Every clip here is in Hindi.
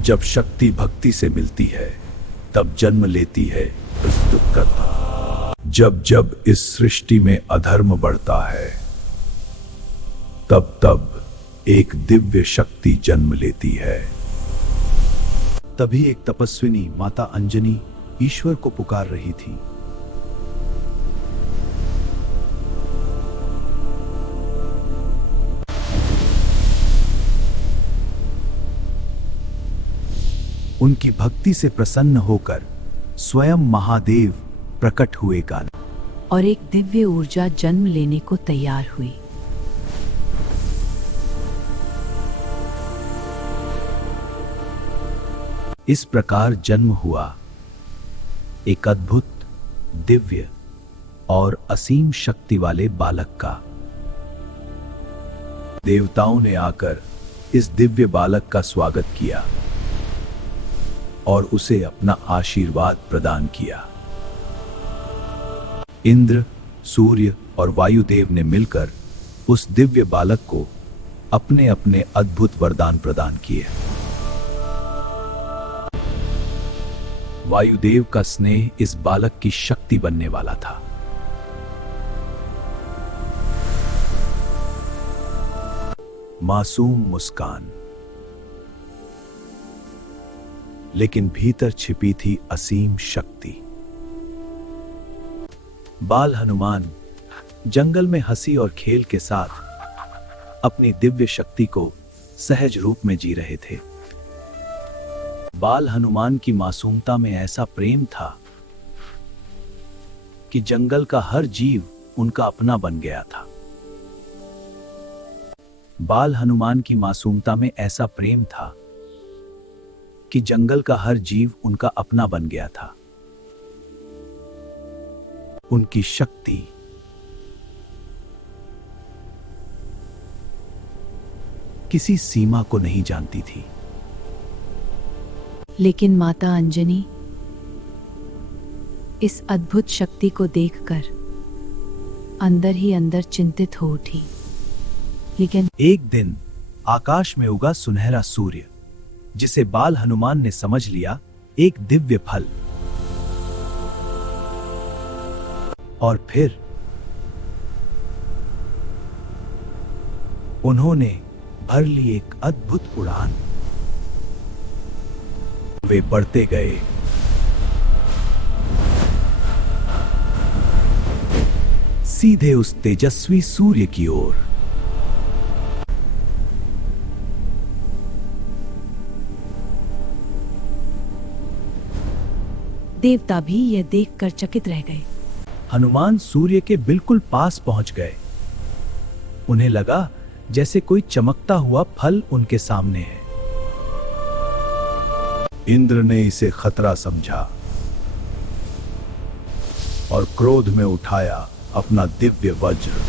जब शक्ति भक्ति से मिलती है तब जन्म लेती है प्रस्तुतकर्ता। जब जब इस सृष्टि में अधर्म बढ़ता है तब तब एक दिव्य शक्ति जन्म लेती है। तभी एक तपस्विनी माता अंजनी ईश्वर को पुकार रही थी। उनकी भक्ति से प्रसन्न होकर स्वयं महादेव प्रकट हुए काल और एक दिव्य ऊर्जा जन्म लेने को तैयार हुई। इस प्रकार जन्म हुआ एक अद्भुत, दिव्य और असीम शक्ति वाले बालक का। देवताओं ने आकर इस दिव्य बालक का स्वागत किया और उसे अपना आशीर्वाद प्रदान किया। इंद्र, सूर्य और वायुदेव ने मिलकर उस दिव्य बालक को अपने अपने अद्भुत वरदान प्रदान किए। वायुदेव का स्नेह इस बालक की शक्ति बनने वाला था। मासूम मुस्कान, लेकिन भीतर छिपी थी असीम शक्ति। बाल हनुमान जंगल में हंसी और खेल के साथ अपनी दिव्य शक्ति को सहज रूप में जी रहे थे। बाल हनुमान की मासूमता में ऐसा प्रेम था कि जंगल का हर जीव उनका अपना बन गया था। बाल हनुमान की मासूमता में ऐसा प्रेम था कि जंगल का हर जीव उनका अपना बन गया था। उनकी शक्ति किसी सीमा को नहीं जानती थी। लेकिन माता अंजनी इस अद्भुत शक्ति को देखकर अंदर ही अंदर चिंतित हो उठी। लेकिन एक दिन आकाश में उगा सुनहरा सूर्य, जिसे बाल हनुमान ने समझ लिया एक दिव्य फल। और फिर उन्होंने भर ली एक अद्भुत उड़ान। वे बढ़ते गए, सीधे उस तेजस्वी सूर्य की ओर। देवता भी यह देखकर चकित रह गए। हनुमान सूर्य के बिल्कुल पास पहुंच गए। उन्हें लगा जैसे कोई चमकता हुआ फल उनके सामने है। इंद्र ने इसे खतरा समझा और क्रोध में उठाया अपना दिव्य वज्र।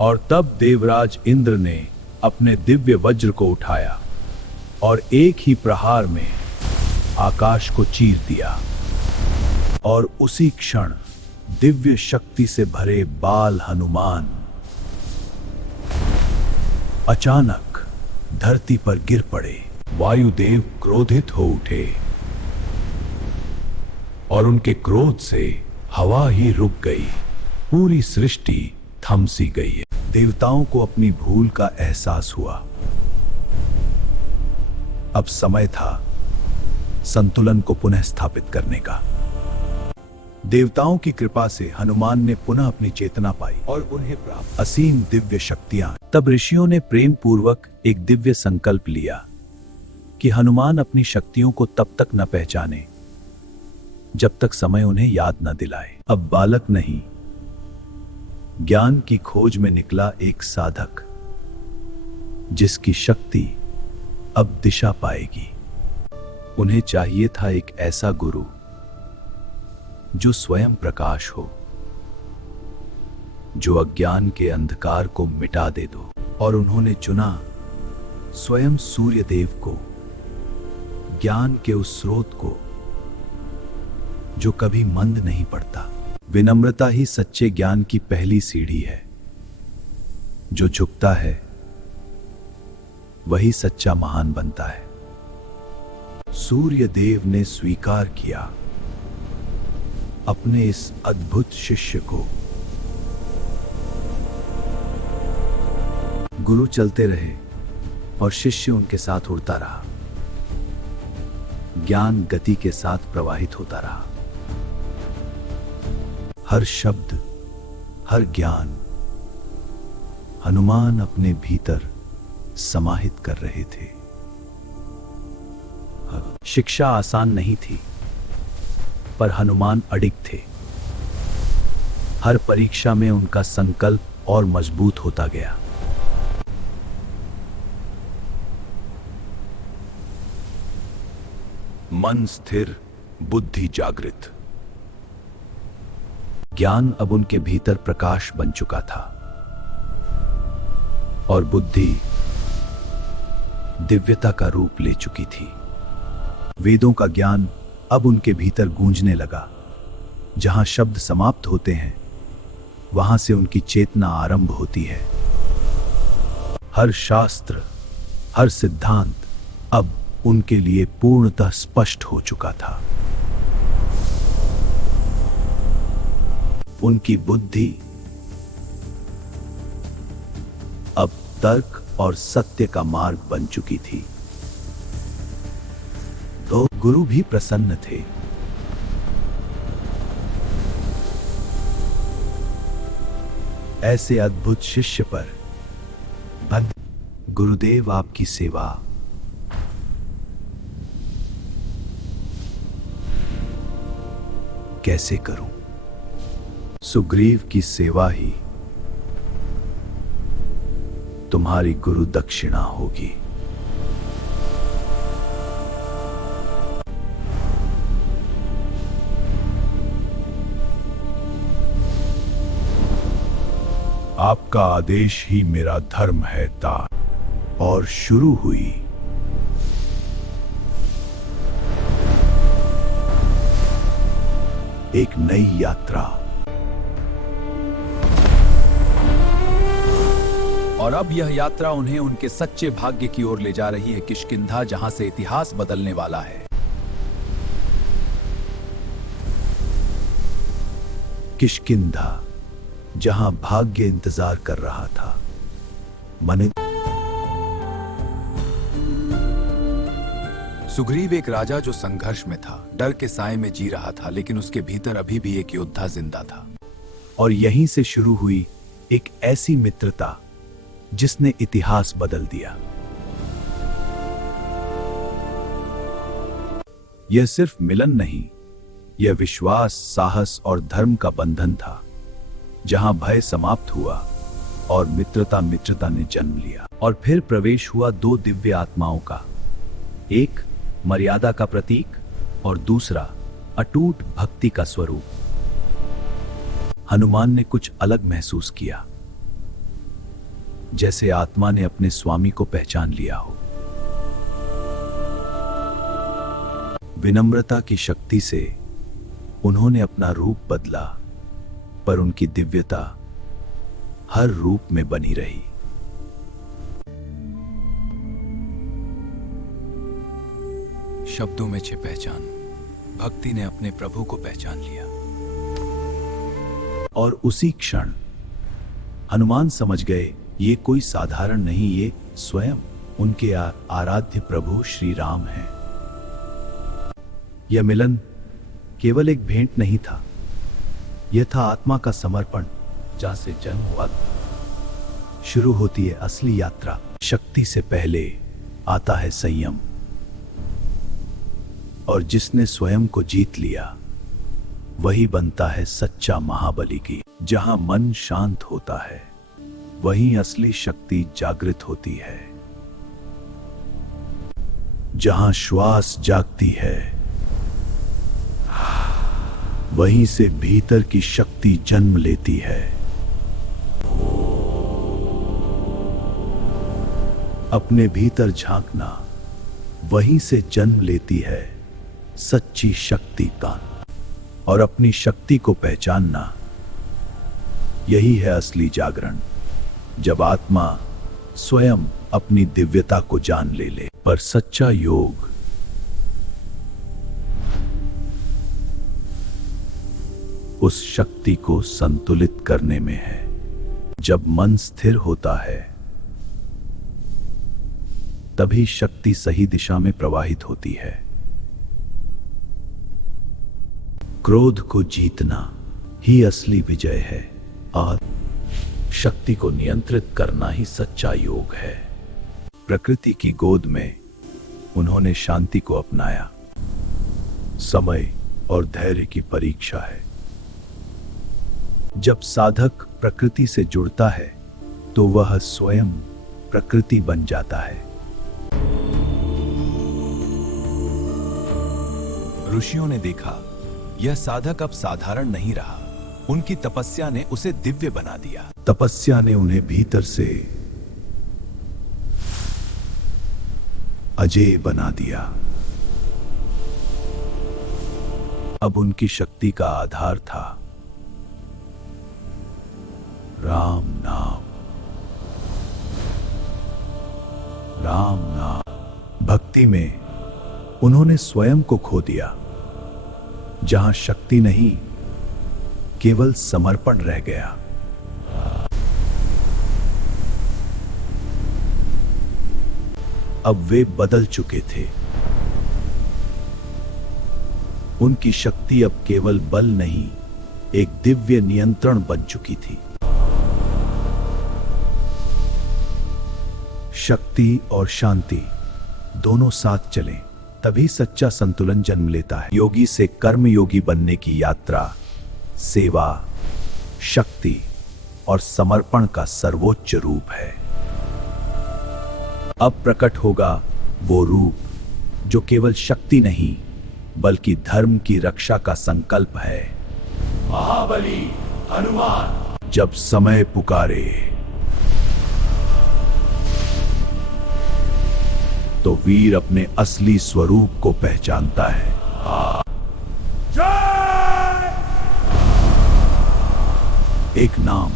और तब देवराज इंद्र ने अपने दिव्य वज्र को उठाया और एक ही प्रहार में आकाश को चीर दिया। और उसी क्षण दिव्य शक्ति से भरे बाल हनुमान अचानक धरती पर गिर पड़े। वायुदेव क्रोधित हो उठे और उनके क्रोध से हवा ही रुक गई। पूरी सृष्टि थम सी गई है। देवताओं को अपनी भूल का एहसास हुआ। अब समय था संतुलन को पुनः स्थापित करने का। देवताओं की कृपा से हनुमान ने पुनः अपनी चेतना पाई और उन्हें प्राप्त असीम दिव्य शक्तियां। तब ऋषियों ने प्रेम पूर्वक एक दिव्य संकल्प लिया कि हनुमान अपनी शक्तियों को तब तक न पहचाने जब तक समय उन्हें याद न दिलाए। अब बालक नहीं, ज्ञान की खोज में निकला एक साधक, जिसकी शक्ति अब दिशा पाएगी। उन्हें चाहिए था एक ऐसा गुरु जो स्वयं प्रकाश हो, जो अज्ञान के अंधकार को मिटा दे दो। और उन्होंने चुना स्वयं सूर्य देव को, ज्ञान के उस स्रोत को जो कभी मंद नहीं पड़ता। विनम्रता ही सच्चे ज्ञान की पहली सीढ़ी है। जो झुकता है वही सच्चा महान बनता है। सूर्य देव ने स्वीकार किया अपने इस अद्भुत शिष्य को। गुरु चलते रहे और शिष्य उनके साथ उड़ता रहा। ज्ञान गति के साथ प्रवाहित होता रहा। हर शब्द, हर ज्ञान हनुमान अपने भीतर समाहित कर रहे थे। शिक्षा आसान नहीं थी, पर हनुमान अडिग थे। हर परीक्षा में उनका संकल्प और मजबूत होता गया। मन स्थिर, बुद्धि जागृत। ज्ञान अब उनके भीतर प्रकाश बन चुका था और बुद्धि दिव्यता का रूप ले चुकी थी। वेदों का ज्ञान अब उनके भीतर गूंजने लगा। जहां शब्द समाप्त होते हैं, वहां से उनकी चेतना आरंभ होती है। हर शास्त्र, हर सिद्धांत अब उनके लिए पूर्णतः स्पष्ट हो चुका था। उनकी बुद्धि अब तर्क और सत्य का मार्ग बन चुकी थी। तो गुरु भी प्रसन्न थे। ऐसे अद्भुत शिष्य पर गुरुदेव आपकी सेवा कैसे करूं? सुग्रीव की सेवा ही तुम्हारी गुरु दक्षिणा होगी। आपका आदेश ही मेरा धर्म है ता। और शुरू हुई एक नई यात्रा। और अब यह यात्रा उन्हें उनके सच्चे भाग्य की ओर ले जा रही है, किष्किंधा, जहां से इतिहास बदलने वाला है। किष्किंधा, जहां भाग्य इंतजार कर रहा था। मन सुग्रीव एक राजा जो संघर्ष में था, डर के साए में जी रहा था, लेकिन उसके भीतर अभी भी एक योद्धा जिंदा था। और यहीं से शुरू हुई एक ऐसी मित्रता जिसने इतिहास बदल दिया। यह सिर्फ मिलन नहीं, यह विश्वास, साहस और धर्म का बंधन था, जहां भय समाप्त हुआ और मित्रता ने जन्म लिया। और फिर प्रवेश हुआ दो दिव्य आत्माओं का, एक मर्यादा का प्रतीक और दूसरा अटूट भक्ति का स्वरूप। हनुमान ने कुछ अलग महसूस किया, जैसे आत्मा ने अपने स्वामी को पहचान लिया हो। विनम्रता की शक्ति से उन्होंने अपना रूप बदला, पर उनकी दिव्यता हर रूप में बनी रही। शब्दों में छे पहचान, भक्ति ने अपने प्रभु को पहचान लिया। और उसी क्षण हनुमान समझ गए, ये कोई साधारण नहीं, ये स्वयं उनके आराध्य प्रभु श्री राम हैं। यह मिलन केवल एक भेंट नहीं था, यह था आत्मा का समर्पण, जहां से जन्म हुआ शुरू होती है असली यात्रा। शक्ति से पहले आता है संयम, और जिसने स्वयं को जीत लिया वही बनता है सच्चा महाबली की। जहां मन शांत होता है, वहीं असली शक्ति जागृत होती है। जहां श्वास जागती है, वहीं से भीतर की शक्ति जन्म लेती है। अपने भीतर झांकना, वहीं से जन्म लेती है सच्ची शक्ति का। और अपनी शक्ति को पहचानना, यही है असली जागरण। जब आत्मा स्वयं अपनी दिव्यता को जान ले। पर सच्चा योग उस शक्ति को संतुलित करने में है। जब मन स्थिर होता है तभी शक्ति सही दिशा में प्रवाहित होती है। क्रोध को जीतना ही असली विजय है और शक्ति को नियंत्रित करना ही सच्चा योग है। प्रकृति की गोद में उन्होंने शांति को अपनाया। समय और धैर्य की परीक्षा है। जब साधक प्रकृति से जुड़ता है तो वह स्वयं प्रकृति बन जाता है। ऋषियों ने देखा यह साधक अब साधारण नहीं रहा। उनकी तपस्या ने उसे दिव्य बना दिया। तपस्या ने उन्हें भीतर से अजेय बना दिया। अब उनकी शक्ति का आधार था राम नाम। राम नाम। भक्ति में उन्होंने स्वयं को खो दिया। जहां शक्ति नहीं, केवल समर्पण रह गया। अब वे बदल चुके थे। उनकी शक्ति अब केवल बल नहीं, एक दिव्य नियंत्रण बन चुकी थी। शक्ति और शांति दोनों साथ चलें तभी सच्चा संतुलन जन्म लेता है। योगी से कर्मयोगी बनने की यात्रा सेवा, शक्ति और समर्पण का सर्वोच्च रूप है। अब प्रकट होगा वो रूप जो केवल शक्ति नहीं बल्कि धर्म की रक्षा का संकल्प है। महाबली हनुमान। जब समय पुकारे तो वीर अपने असली स्वरूप को पहचानता है। एक नाम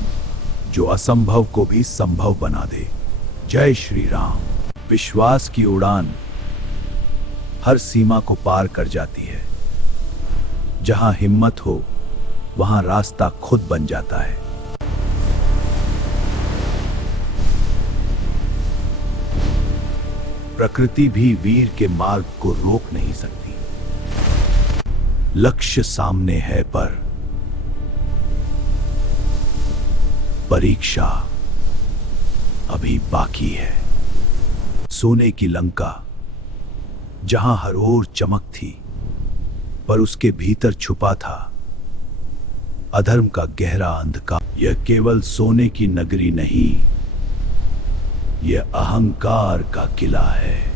जो असंभव को भी संभव बना दे। जय श्री राम। विश्वास की उड़ान हर सीमा को पार कर जाती है। जहां हिम्मत हो वहां रास्ता खुद बन जाता है। प्रकृति भी वीर के मार्ग को रोक नहीं सकती। लक्ष्य सामने है पर परीक्षा अभी बाकी है। सोने की लंका जहां हर ओर चमक थी पर उसके भीतर छुपा था अधर्म का गहरा अंधकार। यह केवल सोने की नगरी नहीं, यह अहंकार का किला है।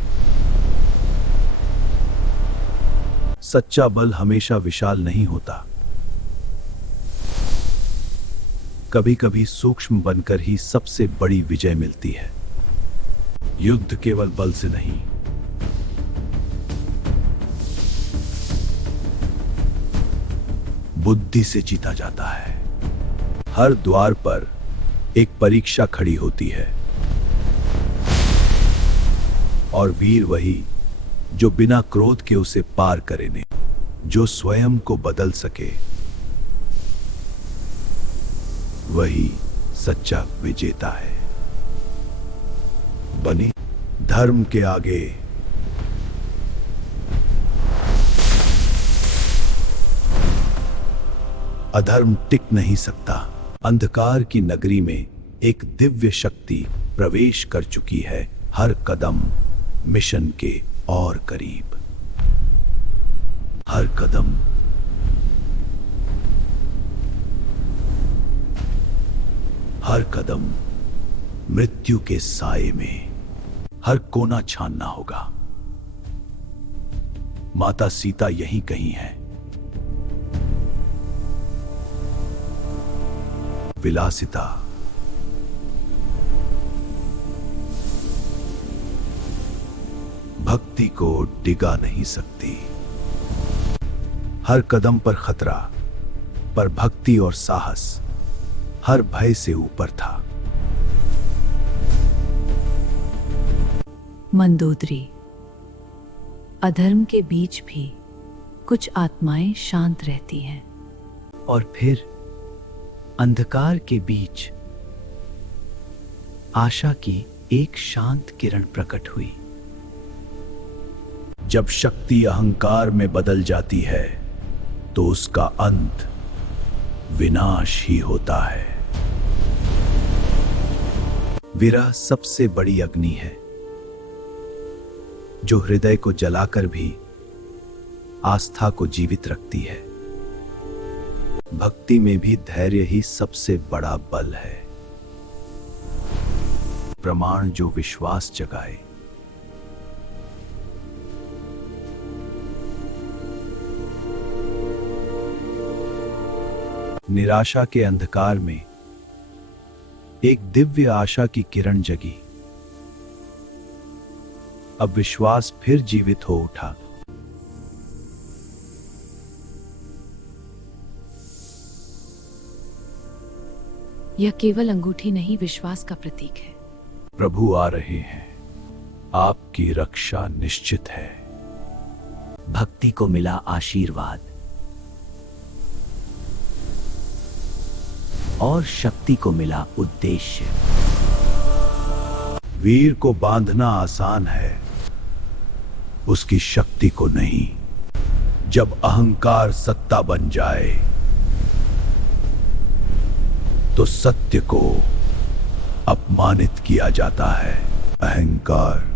सच्चा बल हमेशा विशाल नहीं होता। कभी कभी सूक्ष्म बनकर ही सबसे बड़ी विजय मिलती है। युद्ध केवल बल से नहीं, बुद्धि से जीता जाता है। हर द्वार पर एक परीक्षा खड़ी होती है और वीर वही जो बिना क्रोध के उसे पार करे ने, जो स्वयं को बदल सके, वही सच्चा विजेता है। बनी धर्म के आगे अधर्म टिक नहीं सकता। अंधकार की नगरी में एक दिव्य शक्ति प्रवेश कर चुकी है। हर कदम मिशन के और करीब। हर कदम मृत्यु के साए में। हर कोना छानना होगा। माता सीता यहीं कहीं है। विलासिता भक्ति को डिगा नहीं सकती। हर कदम पर खतरा, पर भक्ति और साहस हर भय से ऊपर था। मंदोदरी। अधर्म के बीच भी कुछ आत्माएं शांत रहती हैं। और फिर अंधकार के बीच आशा की एक शांत किरण प्रकट हुई। जब शक्ति अहंकार में बदल जाती है तो उसका अंत विनाश ही होता है। विरह सबसे बड़ी अग्नि है जो हृदय को जलाकर भी आस्था को जीवित रखती है। भक्ति में भी धैर्य ही सबसे बड़ा बल है, प्रमाण जो विश्वास जगाए। निराशा के अंधकार में एक दिव्य आशा की किरण जगी। अब विश्वास फिर जीवित हो उठा। यह केवल अंगूठी नहीं, विश्वास का प्रतीक है। प्रभु आ रहे हैं, आपकी रक्षा निश्चित है। भक्ति को मिला आशीर्वाद और शक्ति को मिला उद्देश्य। वीर को बांधना आसान है, उसकी शक्ति को नहीं। जब अहंकार सत्ता बन जाए तो सत्य को अपमानित किया जाता है। अहंकार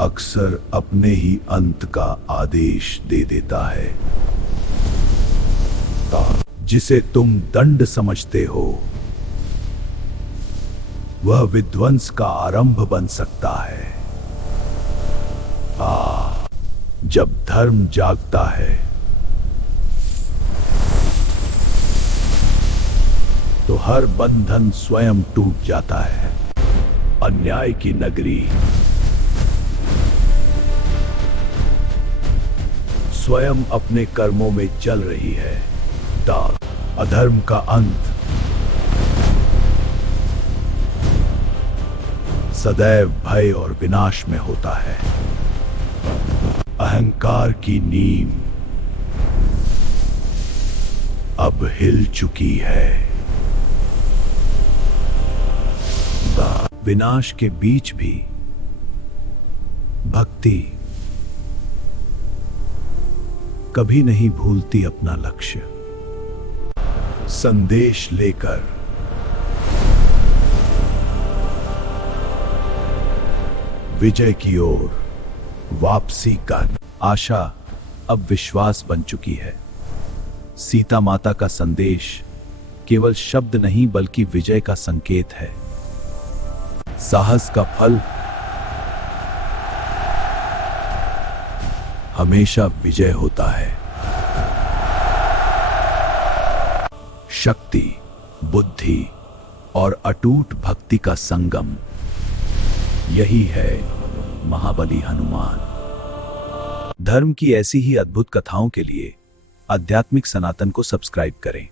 अक्सर अपने ही अंत का आदेश दे देता है। जिसे तुम दंड समझते हो वह विध्वंस का आरंभ बन सकता है। जब धर्म जागता है तो हर बंधन स्वयं टूट जाता है। अन्याय की नगरी स्वयं अपने कर्मों में जल रही है। अधर्म का अंत सदैव भय और विनाश में होता है। अहंकार की नींव अब हिल चुकी है। विनाश के बीच भी भक्ति कभी नहीं भूलती अपना लक्ष्य। संदेश लेकर विजय की ओर वापसी का। आशा अब विश्वास बन चुकी है। सीता माता का संदेश केवल शब्द नहीं बल्कि विजय का संकेत है। साहस का फल हमेशा विजय होता है। शक्ति, बुद्धि और अटूट भक्ति का संगम, यही है महाबली हनुमान। धर्म की ऐसी ही अद्भुत कथाओं के लिए आध्यात्मिक सनातन को सब्सक्राइब करें।